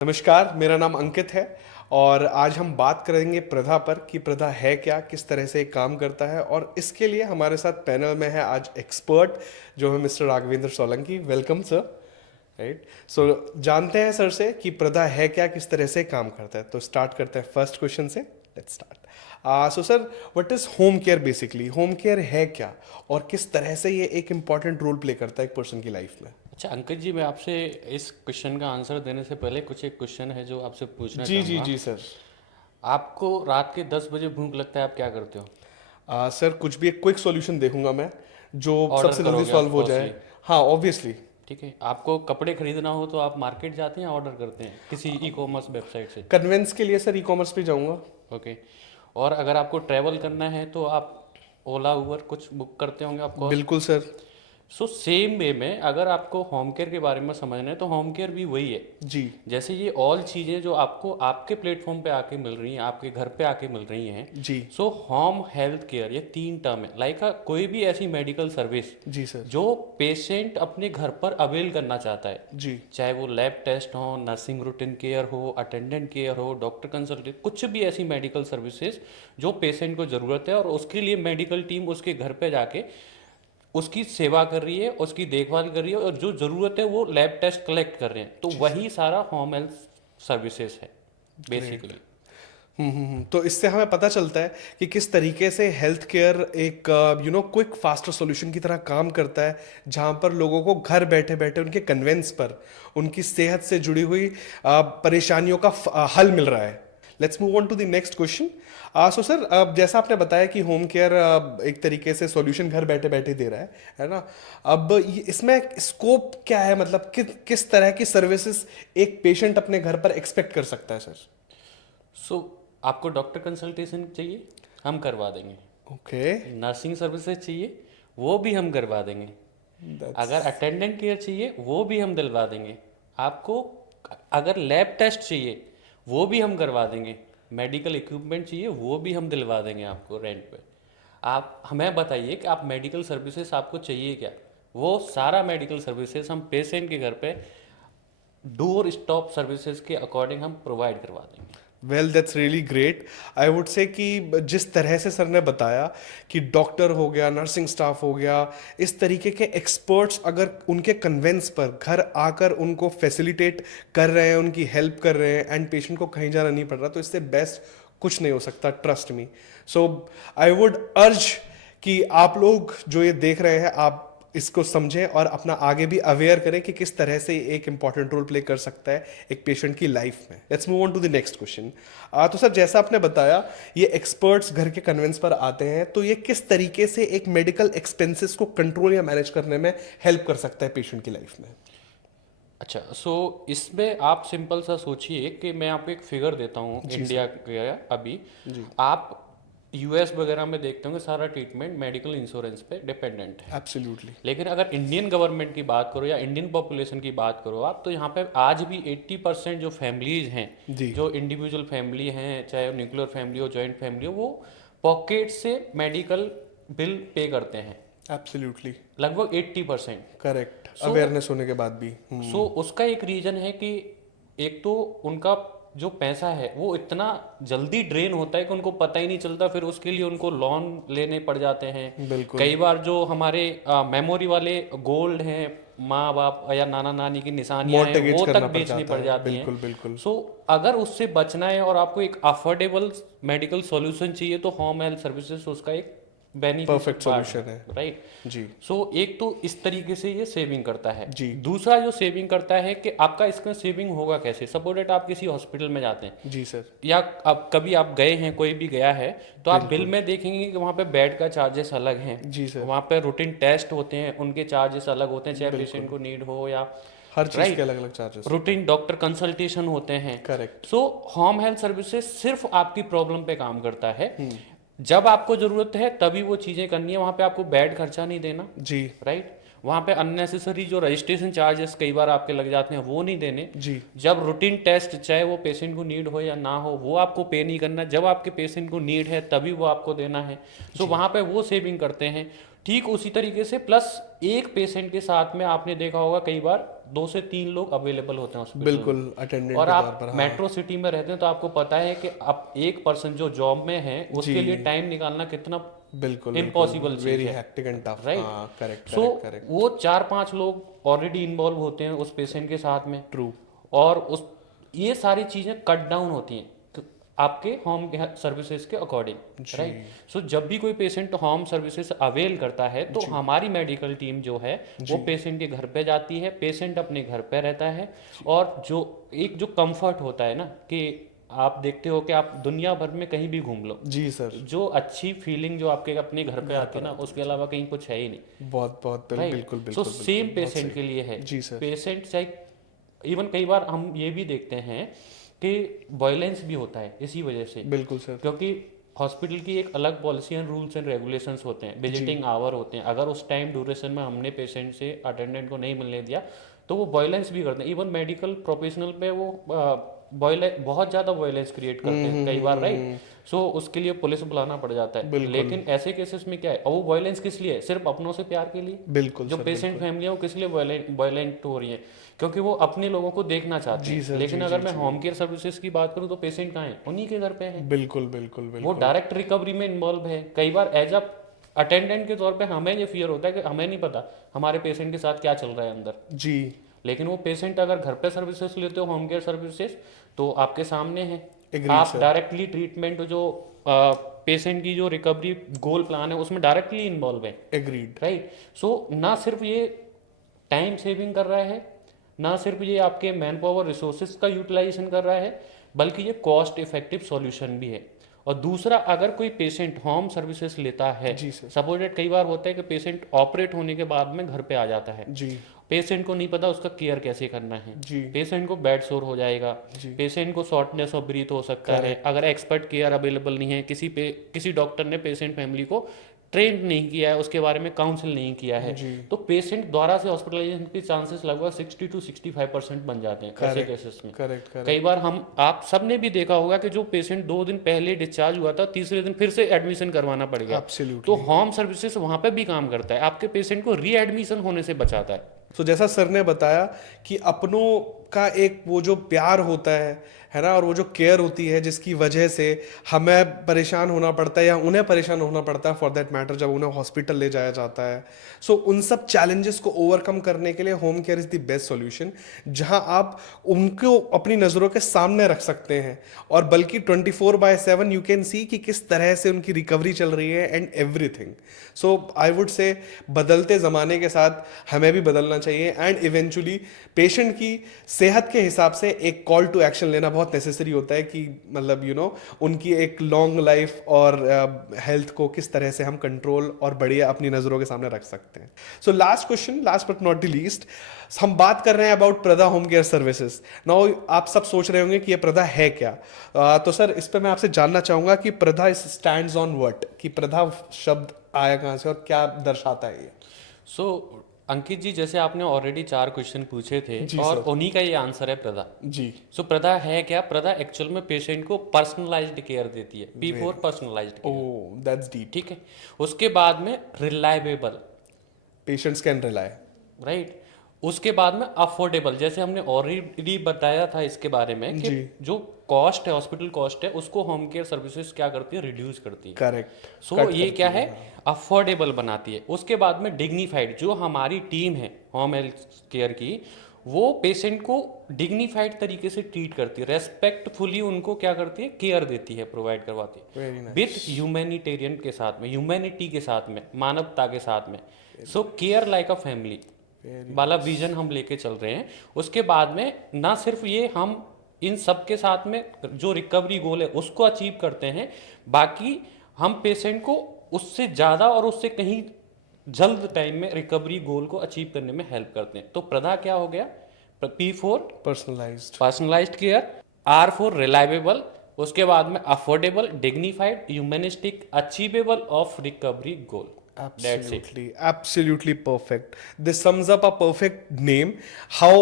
नमस्कार, मेरा नाम अंकित है और आज हम बात करेंगे प्रधा पर कि प्रधा है क्या, किस तरह से ये काम करता है। और इसके लिए हमारे साथ पैनल में है आज एक्सपर्ट जो है mister Raghavendra Solanki. Welcome sir. Right, so जानते हैं सर से कि प्रधा है क्या, किस तरह से काम करता है। तो स्टार्ट करते हैं फर्स्ट क्वेश्चन से। Let's start. So sir, what is home care? Basically home care है क्या और किस तरह से ये एक इंपॉर्टेंट रोल प्ले करता है एक पर्सन की लाइफ में? अच्छा अंकित जी, मैं आपसे इस क्वेश्चन का आंसर देने से पहले कुछ एक क्वेश्चन है जो आपसे पूछना जी जी चाहूँगा। जी सर। आपको रात के 10 बजे भूख लगता है, आप क्या करते हो? सर कुछ भी एक क्विक सॉल्यूशन देखूंगा मैं जो ऑर्डर सबसे जल्दी करोगे ऑफ सॉल्व हो जाए। कोर्सली। हाँ, ऑब्वियसली। ठीक है, आपको कपड़े खरीदना हो तो आप मार्केट जाते हैं या ऑर्डर करते हैं किसी ई कॉमर्स वेबसाइट से? कन्वेंस के लिए सर ई कॉमर्स पे जाऊंगा। ओके। और अगर आपको ट्रैवल करना है तो आप ओला उबर कुछ बुक करते होंगे ऑफ कोर्स। बिल्कुल सर। सो सेम वे में अगर आपको होम केयर के बारे में समझना है तो होम केयर भी वही है। जी जैसे ये ऑल चीज़ें जो आपको आपके प्लेटफॉर्म पे आके मिल रही हैं, आपके घर पे आके मिल रही हैं। जी सो होम हेल्थ केयर ये तीन टर्म है। लाइक कोई भी ऐसी मेडिकल सर्विस जी सर। जो पेशेंट अपने घर पर अवेल करना चाहता है, जी चाहे वो लैब टेस्ट हो, नर्सिंग रूटीन केयर हो, अटेंडेंट केयर हो, डॉक्टर कंसल्टेंट, कुछ भी ऐसी मेडिकल सर्विसेज जो पेशेंट को ज़रूरत है और उसके लिए मेडिकल टीम उसके घर पे जाके उसकी सेवा कर रही है, उसकी देखभाल कर रही है और जो ज़रूरत है वो लैब टेस्ट कलेक्ट कर रहे हैं। तो जी सर। वही सारा होम हेल्थ सर्विसेज है ग्रेट। बेसिकली। तो इससे हमें पता चलता है कि किस तरीके से हेल्थ केयर एक क्विक फास्टर सॉल्यूशन की तरह काम करता है, जहां पर लोगों को घर बैठे बैठे उनके कन्वेंस पर उनकी सेहत से जुड़ी हुई परेशानियों का हल मिल रहा है। Let's move on to the next question. So sir, जैसा आपने बताया कि होम केयर एक तरीके से सॉल्यूशन घर बैठे बैठे दे रहा है ना? अब इसमें स्कोप क्या है, मतलब किस तरह की सर्विसेज एक पेशेंट अपने घर पर एक्सपेक्ट कर सकता है सर? सो आपको डॉक्टर कंसल्टेशन चाहिए, हम करवा देंगे। ओके। नर्सिंग सर्विसेज चाहिए, वो भी हम करवा देंगे। अगर दैट्स अटेंडेंट केयर चाहिए वो भी हम दिलवा देंगे आपको। अगर लैब टेस्ट चाहिए वो भी हम करवा देंगे। मेडिकल इक्विपमेंट चाहिए वो भी हम दिलवा देंगे आपको रेंट पे। आप हमें बताइए कि आप मेडिकल सर्विसेज आपको चाहिए क्या, वो सारा मेडिकल सर्विसेज हम पेशेंट के घर पे डोर स्टॉप सर्विसेज के अकॉर्डिंग हम प्रोवाइड करवा देंगे। Well, that's really great. I would say कि जिस तरह से सर ने बताया कि डॉक्टर हो गया, नर्सिंग स्टाफ हो गया, इस तरीके के एक्सपर्ट्स अगर उनके कन्वेंस पर घर आकर उनको फैसिलिटेट कर रहे हैं, उनकी हेल्प कर रहे हैं एंड पेशेंट को कहीं जाना नहीं पड़ रहा, तो इससे बेस्ट कुछ नहीं हो सकता, trust me. So I would अर्ज कि आप लोग जो ये देख रहे हैं, आप इसको समझें और अपना आगे भी अवेयर करें कि किस तरह से एक इंपॉर्टेंट रोल प्ले कर सकता है एक पेशेंट की लाइफ में। Let's move on to the next question. तो सर, जैसा आपने बताया ये एक्सपर्ट्स घर के कन्वेंस पर आते हैं, तो ये किस तरीके से एक मेडिकल एक्सपेंसेस को कंट्रोल या मैनेज करने में हेल्प कर सकता है पेशेंट की लाइफ में? अच्छा, सो इसमें आप सिंपल सा सोचिए कि मैं आपको एक फिगर देता हूँ जी इंडिया सर। का। अभी जी। आप यूएस वगैरह में देखते होंगे सारा ट्रीटमेंट मेडिकल इंश्योरेंस पे डिपेंडेंट है। एब्सोल्युटली। लेकिन अगर इंडियन गवर्नमेंट की बात करो या इंडियन पॉपुलेशन की बात करो आप, तो यहाँ पे आज भी 80% जो फैमिलीज हैं, जी। जो इंडिविजुअल फैमिली हैं, चाहे न्यूक्लियर फैमिली हो, जॉइंट फैमिली हो, वो पॉकेट से मेडिकल बिल पे करते हैं, एब्सोल्युटली। लगभग 80%। करेक्ट, सो अवेयरनेस होने के बाद भी। सो उसका एक रीजन है कि एक तो उनका जो पैसा है वो इतना जल्दी ड्रेन होता है कि उनको पता ही नहीं चलता, फिर उसके लिए उनको लोन लेने पड़ जाते हैं। बिल्कुल। कई बार जो हमारे मेमोरी वाले गोल्ड हैं, माँ बाप या नाना नानी की निशानियां हैं, मॉर्टगेज वो तक करना पड़ बेचनी जाता पड़ है, जाती हैं। बिल्कुल बिल्कुल। सो अगर उससे बचना है और आपको एक अफोर्डेबल मेडिकल सॉल्यूशन चाहिए तो होम हेल्थ सर्विसेज उसका एक बेनिफिशियल परफेक्ट पार्ट सॉल्यूशन है, है। राइट। जी सो एक तो इस तरीके से ये सेविंग करता है। जी दूसरा जो सेविंग करता है कि आपका इसका सेविंग होगा कैसे। सपोज दैट आप किसी हॉस्पिटल में जाते हैं जी सर। या आप कभी आप गए हैं, कोई भी गया है, तो आप बिल बिल्कुल। में देखेंगे कि वहाँ पे बेड का चार्जेस अलग हैं, जी सर। वहाँ पे रूटीन टेस्ट होते हैं उनके चार्जेस अलग होते हैं, चाहे बिल्कुल। पेशेंट को नीड हो या हर चीज़ के राइट। अलग अलग चार्जेस होते रूटीन डॉक्टर कंसल्टेशन होते हैं। हैं। Correct. So home health services सिर्फ आपकी प्रॉब्लम पे काम करता है। जब आपको जरूरत है तभी वो चीजें करनी है, वहां पे आपको बेड खर्चा नहीं देना, जी राइट। वहां पे अननेसेसरी जो रजिस्ट्रेशन चार्जेस कई बार आपके लग जाते हैं वो नहीं देने। जी जब रूटीन टेस्ट चाहे वो पेशेंट को नीड हो या ना हो वो आपको पे नहीं करना, जब आपके पेशेंट को नीड है तभी वो आपको देना है। सो वहां पे वो सेविंग करते हैं। ठीक उसी तरीके से प्लस एक पेशेंट के साथ में आपने देखा होगा कई बार 2 से 3 लोग अवेलेबल होते हैं हॉस्पिटल बिल्कुल अटेंडेंट और के तौर आप पर, हाँ। मेट्रो सिटी में रहते हैं तो आपको पता है कि आप एक पर्सन जो जॉब में है उसके लिए टाइम निकालना कितना बिल्कुल इम्पॉसिबल चीज वेरी है, हेक्टिक एंड टफ, राइट? हाँ, करेक्ट सो करेक्ट करेक्ट, वो 4-5 लोग ऑलरेडी इन्वॉल्व होते हैं उस पेशेंट के साथ में, ट्रू, और उस ये सारी चीजें कट डाउन होती हैं तो आपके होम सर्विसेज के अकॉर्डिंग, राइट? सो जब भी कोई पेशेंट होम सर्विसेज अवेल करता है तो हमारी मेडिकल टीम जो है वो पेशेंट के घर पे जाती है, पेशेंट अपने घर पे रहता है, और जो कंफर्ट होता है ना कि आप देखते हो कि आप दुनिया भर में कहीं भी घूम लो, जी सर, जो अच्छी फीलिंग जो आपके अपने घर पे आती है ना उसके अलावा कहीं कुछ है ही नहीं, बहुत बहुत राइट? बिल्कुल सो बिल्कुल सेम पेशेंट के लिए है, जी सर, पेशेंट चाहे इवन कई बार हम ये भी देखते हैं कि वायलेंस भी होता है इसी वजह से, बिल्कुल सर, क्योंकि हॉस्पिटल की एक अलग policy and rules and regulations होते हैं, विजिटिंग आवर होते हैं, अगर उस टाइम ड्यूरेशन में हमने पेशेंट से अटेंडेंट को नहीं मिलने दिया तो वो वायलेंस भी करते हैं, इवन मेडिकल प्रोफेशनल पे वो बहुत ज़्यादा वायलेंस क्रिएट करते हैं कई बार, राइट? सो उसके लिए पुलिस बुलाना पड़ जाता है, लेकिन ऐसे केसेस में क्या है, और वो वायलेंस किस लिए है? सिर्फ अपनों से प्यार के लिए। बिल्कुल जो सर, पेशेंट फैमिली है वो किस लिए वायलेंट हो रही है? क्योंकि वो अपने लोगों को देखना चाहते हैं, लेकिन अगर मैं होम केयर सर्विसेज की बात करूं तो पेशेंट कहाँ है? उन्हीं के घर पे है, बिल्कुल बिल्कुल वो बिल्कुल, डायरेक्ट रिकवरी में इन्वॉल्व है। कई बार एज अ अटेंडेंट के तौर पे हमें ये फियर होता है कि हमें नहीं पता हमारे पेशेंट के साथ क्या चल रहा है अंदर, जी, लेकिन वो पेशेंट अगर घर पे सर्विसेज लेते हो होम केयर सर्विसेज तो आपके सामने है, Agreed, आप sir. डायरेक्टली ट्रीटमेंट जो पेशेंट की जो रिकवरी गोल प्लान है उसमें डायरेक्टली इन्वॉल्व है, एग्रीड, राइट? सो ना सिर्फ ये टाइम सेविंग कर रहा है, ना सिर्फ ये आपके मैन पावर रिसोर्सेज का यूटिलाइजेशन कर रहा है, बल्कि ये कॉस्ट इफेक्टिव सॉल्यूशन भी है। और दूसरा, अगर कोई पेशेंट होम सर्विसेज लेता है, जी सर, सपोजेड कई बार होता है कि पेशेंट ऑपरेट होने के बाद में घर पे आ जाता है, जी पेशेंट को नहीं पता उसका केयर कैसे करना है, जी पेशेंट को बेड सोर हो जाएगा, जी, पेशेंट को शॉर्टनेस ऑफ ब्रीथ हो सकता है, अगर एक्सपर्ट केयर अवेलेबल नहीं है, किसी डॉक्टर ने पेशेंट फैमिली को ट्रेन नहीं किया है, उसके बारे में काउंसिल नहीं किया है, जी, तो पेशेंट द्वारा से हॉस्पिटलाइजेशन के चांसेस लगभग 60 to 65% बन जाते हैं ऐसे केसेस में। करेक्ट करेक्ट, कई बार आप सबने भी देखा होगा कि जो पेशेंट 2 दिन पहले डिस्चार्ज हुआ था, तीसरे दिन फिर से एडमिशन करवाना पड़ गया, एब्सोल्युटली। तो होम सर्विसेज वहां पे भी काम करता है, आपके पेशेंट को रीएडमिशन होने से बचाता है। तो जैसा सर ने बताया कि अपनों का एक वो जो प्यार होता है ना, और वो जो केयर होती है जिसकी वजह से हमें परेशान होना पड़ता है या उन्हें परेशान होना पड़ता है फॉर दैट मैटर जब उन्हें हॉस्पिटल ले जाया जाता है। सो उन सब चैलेंजेस को ओवरकम करने के लिए home care is the best solution, जहां आप उनको अपनी नज़रों के सामने रख सकते हैं, और बल्कि 24/7 यू कैन सी कि किस तरह से उनकी रिकवरी चल रही है and everything. So I would say बदलते ज़माने के साथ हमें भी बदलना चाहिए, एंड इवेंचुअली पेशेंट की सेहत के हिसाब से एक कॉल टू एक्शन लेना बहुत नेसेसरी होता है कि मतलब उनकी एक लॉन्ग लाइफ और हेल्थ को किस तरह से हम कंट्रोल और बढ़िया अपनी नज़रों के सामने रख सकते हैं। So last question, last but not the least, हम बात कर रहे हैं about Prada home care services. Now आप सब सोच रहे होंगे कि ये प्रदा है क्या, तो सर इस पे मैं आपसे जानना चाहूंगा कि प्रदा इज स्टैंड्स ऑन व्हाट, कि प्रदा शब्द आया कहाँ से और क्या दर्शाता है ये? सो अंकित जी, जैसे आपने ऑलरेडी 4 क्वेश्चन पूछे थे जी और सर। उन्हीं का ये आंसर है प्रदा। जी, सो प्रदा है क्या? प्रदा एक्चुअल में पेशेंट को पर्सनलाइज्ड केयर देती है, P4 personalised care, oh that's deep. ठीक है। उसके बाद में reliable, patients can rely, right. उसके बाद में अफोर्डेबल, जैसे हमने ऑलरेडी बताया था इसके बारे में कि जी। जो कॉस्ट है, हॉस्पिटल कॉस्ट है, उसको होम केयर सर्विसेज क्या करती है? रिड्यूस करती है। करेक्ट। सो ये क्या है? अफोर्डेबल बनाती है। उसके बाद में डिग्निफाइड, जो हमारी टीम है होम हेल्थ केयर की, वो पेशेंट को डिग्निफाइड तरीके से ट्रीट करती है, रेस्पेक्टफुली उनको क्या करती है? केयर देती है, प्रोवाइड करवाती है, वेरी नाइस। विथ ह्यूमैनिटेरियन के साथ में, ह्यूमैनिटी के साथ में, मानवता के साथ में। So care like a family वाला विजन हम लेके चल रहे हैं। उसके बाद में ना सिर्फ ये हम इन सब के साथ में जो रिकवरी गोल है उसको अचीव करते हैं, बाकी हम पेशेंट को उससे ज़्यादा और उससे कहीं जल्द टाइम में रिकवरी गोल को अचीव करने में हेल्प करते हैं। तो प्रदा क्या हो गया? P4 personalised, personalised care, R4 reliable, उसके बाद में affordable, dignified, humanistic, achievable of recovery goal. Absolutely perfect. This sums up a perfect name. How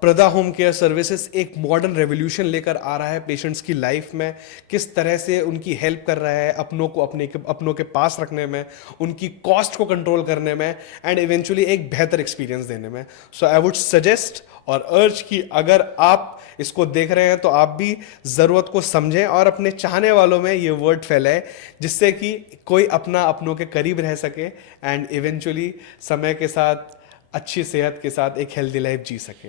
Prada home care services एक मॉडर्न रेवोल्यूशन लेकर आ रहा है पेशेंट्स की लाइफ में, किस तरह से उनकी हेल्प कर रहा है अपनों को अपनों के पास रखने में, उनकी कॉस्ट को कंट्रोल करने में, एंड इवेंचुअली एक बेहतर एक्सपीरियंस देने में. सो आई वुड सजेस्ट और अर्ज कि अगर आप इसको देख रहे हैं तो आप भी ज़रूरत को समझें और अपने चाहने वालों में ये वर्ड फैलाए, जिससे कि कोई अपनों के करीब रह सके एंड इवेंचुअली समय के साथ अच्छी सेहत के साथ एक हेल्दी लाइफ जी सके.